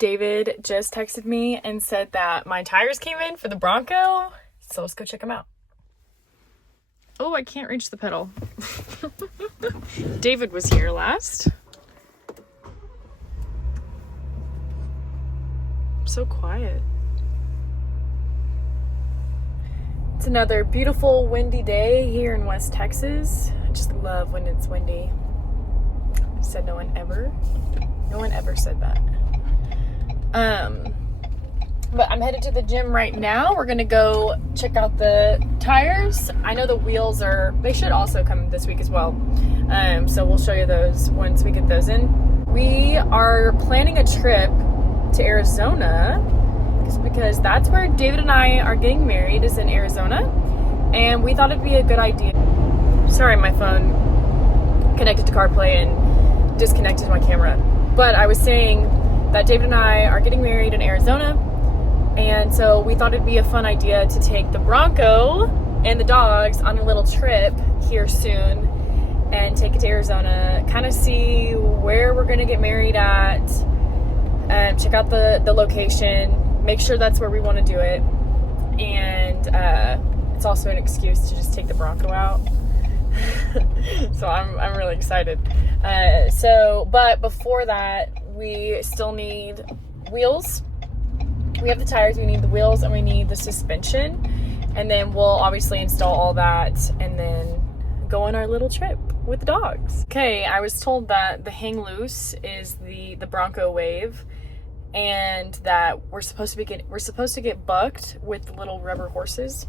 David just texted me and said that my tires came in for the Bronco, so let's go check them out. Oh, I can't reach the pedal. David was here last. So quiet. It's another beautiful windy day here in West Texas. I just love when it's windy. Said no one ever said that. But I'm headed to the gym right now. We're gonna go check out the tires. I know the wheels they should also come this week as well. So we'll show you those once we get those in. We are planning a trip to Arizona because that's where David and I are getting married, is in Arizona. And we thought it'd be a good idea. Sorry, my phone connected to CarPlay and disconnected my camera. But I was saying that David and I are getting married in Arizona, and so we thought it'd be a fun idea to take the Bronco and the dogs on a little trip here soon and take it to Arizona, kind of see where we're going to get married at, check out the location, make sure that's where we want to do it, and it's also an excuse to just take the Bronco out. So I'm really excited. But before that, we still need wheels. We have the tires, we need the wheels, and we need the suspension. And then we'll obviously install all that and then go on our little trip with the dogs. Okay, I was told that the hang loose is the Bronco Wave, and that we're supposed to get bucked with the little rubber horses.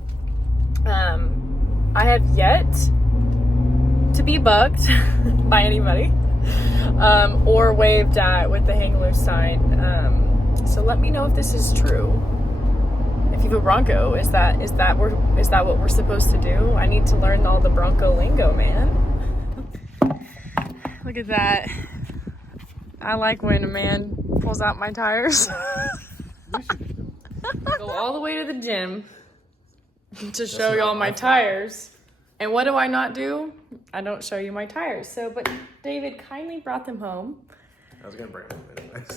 I have yet to be bucked by anybody, or waved at with the hang loose sign. So let me know if this is true. If you have a Bronco, is that what we're supposed to do? I need to learn all the Bronco lingo, man. Look at that. I like when a man pulls out my tires. Go all the way to the gym to show y'all my tires. And what do I not do? I don't show you my tires. But David kindly brought them home. I was going to bring them anyways.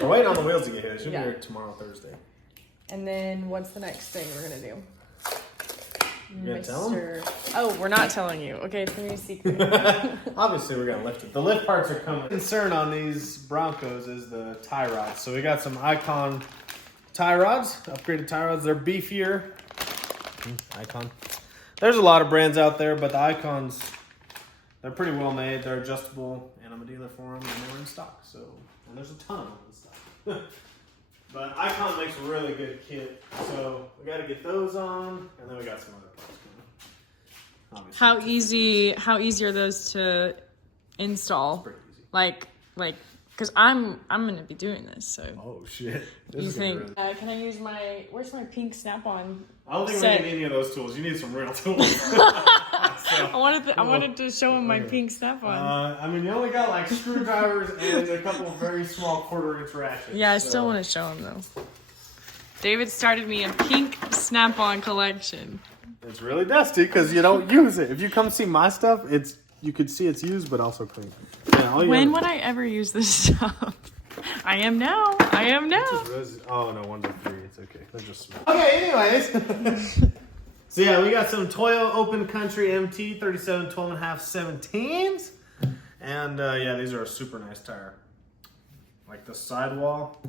We're waiting on the wheels to get here. It should be here tomorrow, Thursday. And then what's the next thing we're going to do? You going to tell them? Oh, we're not telling you. Okay, it's going to be a secret. Obviously, we're going to lift it. The lift parts are coming. The concern on these Broncos is the tie rods. So we got some Icon tie rods, upgraded tie rods. They're beefier. Icon. There's a lot of brands out there, but the Icons, they're pretty well made. They're adjustable, and I'm a dealer for them, and they're in stock. And there's a ton of them in stock. But Icon makes a really good kit, so we got to get those on, and then we got some other parts coming. How easy are those to install? It's pretty easy. Like, because I'm going to be doing this, so. Oh shit! You think? Can I use where's my pink Snap-on? I don't think we need any of those tools. You need some real tools. I wanted to show him my pink Snap-on. You only got like screwdrivers and a couple of very small 1/4-inch ratchets. Yeah, I still want to show him though. David started me a pink Snap-on collection. It's really dusty because you don't use it. If you come see my stuff, you could see it's used but also clean. Yeah, when would I ever use this stuff? I am now. Oh no, 1 to 3. It's okay. They're just small. Okay, anyways. So yeah, we got some Toyo Open Country MT 37 12.5 17s. And yeah, these are a super nice tire. Like the sidewall.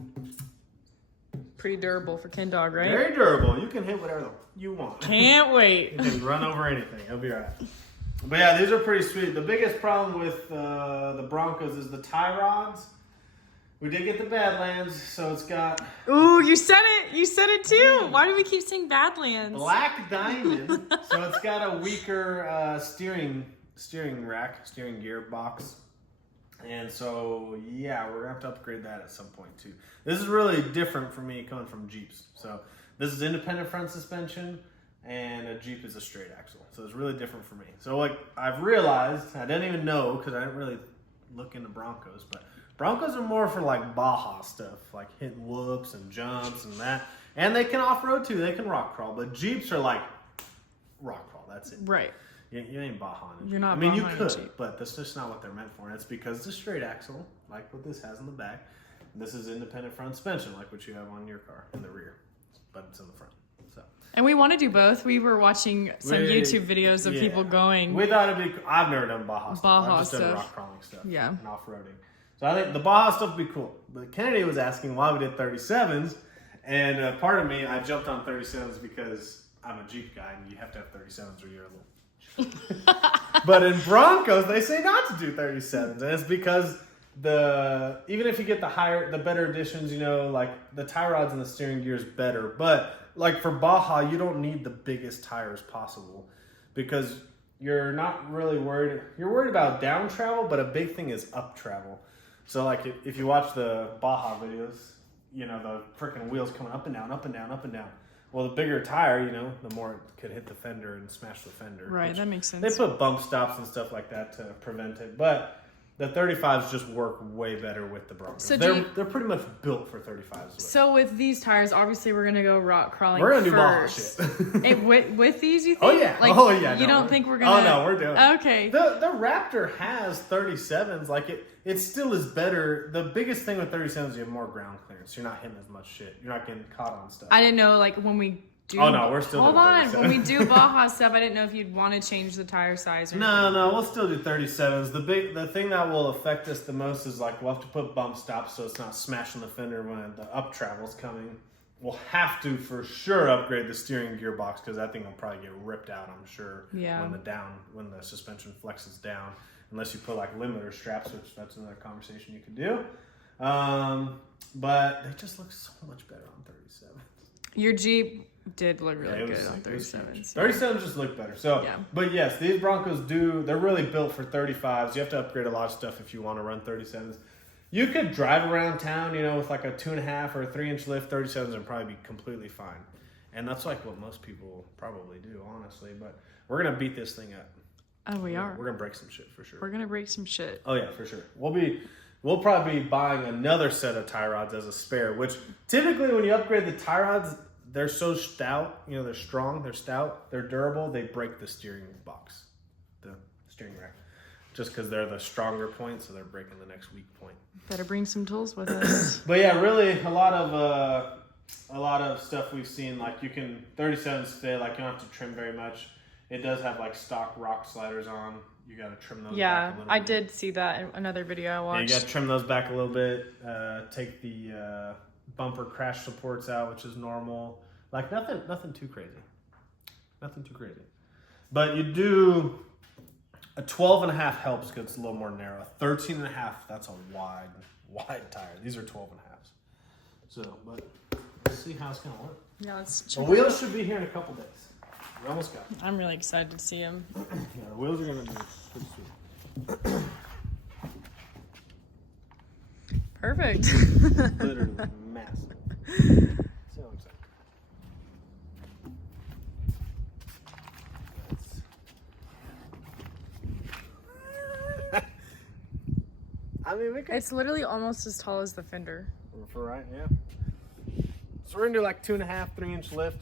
Pretty durable for Ken Dog, right? Very durable. You can hit whatever you want. Can't wait. You can run over anything. It'll be alright. But yeah, these are pretty sweet. The biggest problem with the Broncos is the tie rods. We did get the Badlands, so it's got... Ooh, you said it. You said it too. Why do we keep saying Badlands? Black diamond. So it's got a weaker steering gear box. And so, yeah, we're going to have to upgrade that at some point too. This is really different for me coming from Jeeps. So this is independent front suspension, and a Jeep is a straight axle. So it's really different for me. So like I've realized, I didn't even know because I didn't really look into Broncos, but Broncos are more for like Baja stuff, like hitting whoops and jumps and that. And they can off-road too. They can rock crawl. But Jeeps are like rock crawl. That's it. Right. You ain't Baja in a Jeep. You're not I mean, Baja you in a could, Jeep. but that's just not what they're meant for. And it's because it's a straight axle, like what this has in the back. This is independent front suspension, like what you have on your car in the rear, but it's in the front. So. And we want to do both. We were watching some YouTube videos of people going. We thought it'd be. I've never done Baja stuff. I've just done rock crawling stuff. Yeah. And off-roading. So I think the Baja stuff would be cool. But Kennedy was asking why we did 37s, and part of me, I jumped on 37s because I'm a Jeep guy, and you have to have 37s or you're a little. But in Broncos, they say not to do 37s, and it's because even if you get the better additions, you know, like the tie rods and the steering gear is better, but like for Baja, you don't need the biggest tires possible because you're not really worried. You're worried about down travel, but a big thing is up travel. So like if you watch the Baja videos, you know, the freaking wheels coming up and down, up and down, up and down. Well, the bigger tire, you know, the more it could hit the fender and smash the fender. Right, that makes sense. They put bump stops and stuff like that to prevent it, but the 35s just work way better with the Broncos. So they're pretty much built for 35s. So with these tires, obviously we're gonna go rock crawling. We're gonna first. do Baja shit. with these, you think? Oh yeah. Like, you don't think we're gonna? Oh no, we're doing it. Okay. The Raptor has 37s. Like it still is better. The biggest thing with 37s is you have more ground clearance. You're not hitting as much shit. You're not getting caught on stuff. I didn't know, like when we do. Oh no, we're still. Hold on. When we do Baja stuff, I didn't know if you'd want to change the tire size or. No, we'll still do 37s. The thing that will affect us the most is like we'll have to put bump stops so it's not smashing the fender when the up travel's coming. We'll have to for sure upgrade the steering gearbox because that thing will probably get ripped out. I'm sure. Yeah. When the suspension flexes down, unless you put like limiter straps, which that's another conversation you could do. But they just look so much better on 37s. Your Jeep did look really good on 37s. 37s just look better. So, yeah. But yes, these Broncos they're really built for 35s. You have to upgrade a lot of stuff if you want to run 37s. You could drive around town, you know, with like a 2.5 or a 3-inch lift. 37s would probably be completely fine. And that's like what most people probably do, honestly. But we're going to beat this thing up. Oh, we are. We're going to break some shit for sure. We're going to break some shit. Oh, yeah, for sure. We'll probably be buying another set of tie rods as a spare, which typically when you upgrade the tie rods, they're so stout, you know, they're strong, they're stout, they're durable, they break the steering box, the steering rack, just because they're the stronger point, so they're breaking the next weak point. Better bring some tools with us. But yeah, really, a lot of stuff we've seen, like 37s fit, like you don't have to trim very much. It does have like stock rock sliders on. You got to trim those back a little bit. I did see that in another video I watched. Yeah, you got to trim those back a little bit, take the bumper crash supports out, which is normal. Like nothing too crazy. Nothing too crazy. But you do a 12.5 helps because it's a little more narrow. A 13.5, that's a wide tire. These are 12.5s. So, but let's see how it's gonna work. Yeah, let's check. The wheels should be here in a couple days. We almost got them. I'm really excited to see them. Yeah, the wheels are gonna be pretty sweet. Perfect. Literally massive. So excited. I mean, it's literally almost as tall as the fender. For right, yeah. So we're gonna do like 2.5, 3-inch lift,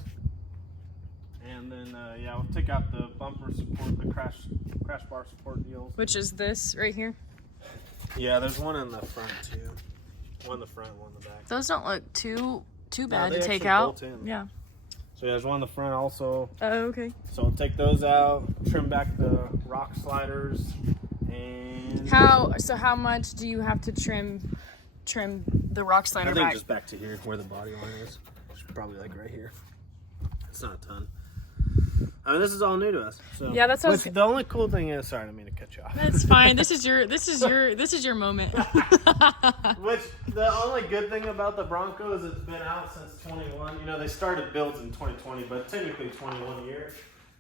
and then we'll take out the bumper support, the crash bar support deals. Which is this right here? Yeah, there's one in the front too. One in the front, one in the back. Those don't look too bad to take out. Yeah. So there's one in the front also. Oh, okay. So we'll take those out, trim back the rock sliders, and how much do you have to trim the rock slider I think back? just back to here where the body line is. It's probably like right here. It's not a ton. I mean, this is all new to us. So yeah, that's what the only cool thing is. Sorry, I didn't mean to cut you off. That's fine. This is your moment. Which the only good thing about the Bronco is it's been out since 21. You know, they started builds in 2020, but technically 21 years.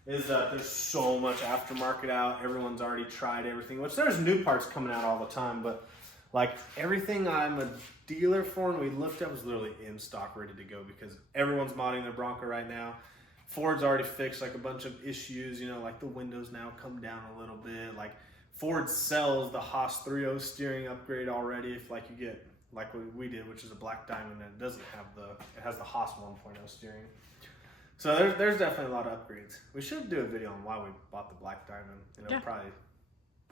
Is that there's so much aftermarket out. Everyone's already tried everything. Which there's new parts coming out all the time, but like everything I'm a dealer for and we looked at was literally in stock, ready to go because everyone's modding their Bronco right now. Ford's already fixed like a bunch of issues, you know, like the windows now come down a little bit. Like Ford sells the Haas 3.0 steering upgrade already. If like you get like what we did, which is a black diamond, and it doesn't have it has the Haas 1.0 steering. So there's definitely a lot of upgrades. We should do a video on why we bought the black diamond. You know, probably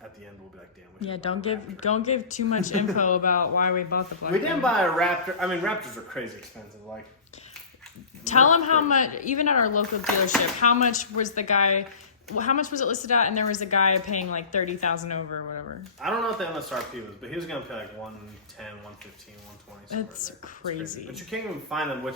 at the end we'll be like, damn. We Yeah, should buy a Raptor. don't give too much info about why we bought the black. We didn't buy a Raptor. I mean, Raptors are crazy expensive. Like, tell them how much. Even at our local dealership, how much was the guy? How much was it listed at? And there was a guy paying like 30,000 over or whatever. I don't know what the MSRP was, but he was gonna pay like 110, 115, 120. That's crazy. But you can't even find them, which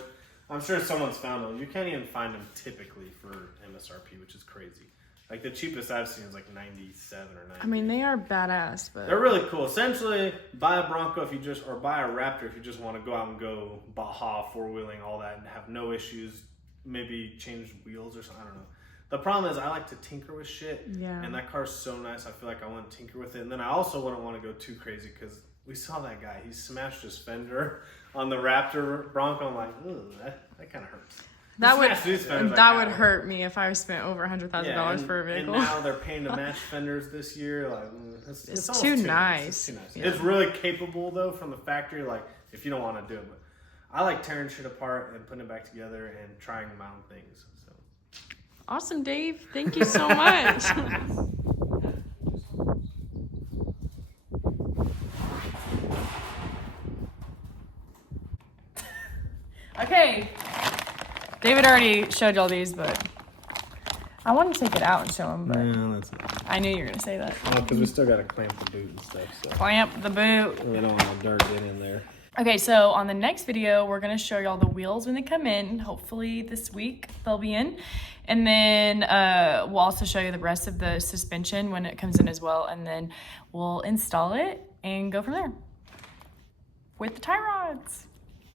I'm sure someone's found them. You can't even find them typically for MSRP, which is crazy. Like the cheapest I've seen is like 97 or 90. I mean, they are badass, but they're really cool. Essentially, buy a Bronco if you just, or buy a Raptor if you just want to go out and go Baja, four-wheeling, all that, and have no issues. Maybe change wheels or something. I don't know. The problem is I like to tinker with shit. Yeah. And that car's so nice. I feel like I want to tinker with it. And then I also wouldn't want to go too crazy because we saw that guy. He smashed his fender on the Raptor Bronco. I'm like, ooh, that kind of hurts. that would Like, hurt me if I spent over $100,000 for a vehicle. And now they're paying to match fenders this year. Like, it's almost too nice. nice. It's too nice. Yeah. It's really capable though from the factory. Like if you don't want to do it, but I like tearing shit apart and putting it back together and trying them out things. So Awesome, Dave. Thank you so much. Okay. David already showed y'all these, but I want to take it out and show them, but that's it. I knew you were going to say that. Oh, because we still got to clamp the boot and stuff. So Clamp the boot. we don't want the dirt get in there. Okay, so on the next video, we're going to show y'all the wheels when they come in. Hopefully this week they'll be in. And then we'll also show you the rest of the suspension when it comes in as well. And then we'll install it and go from there with the tie rods.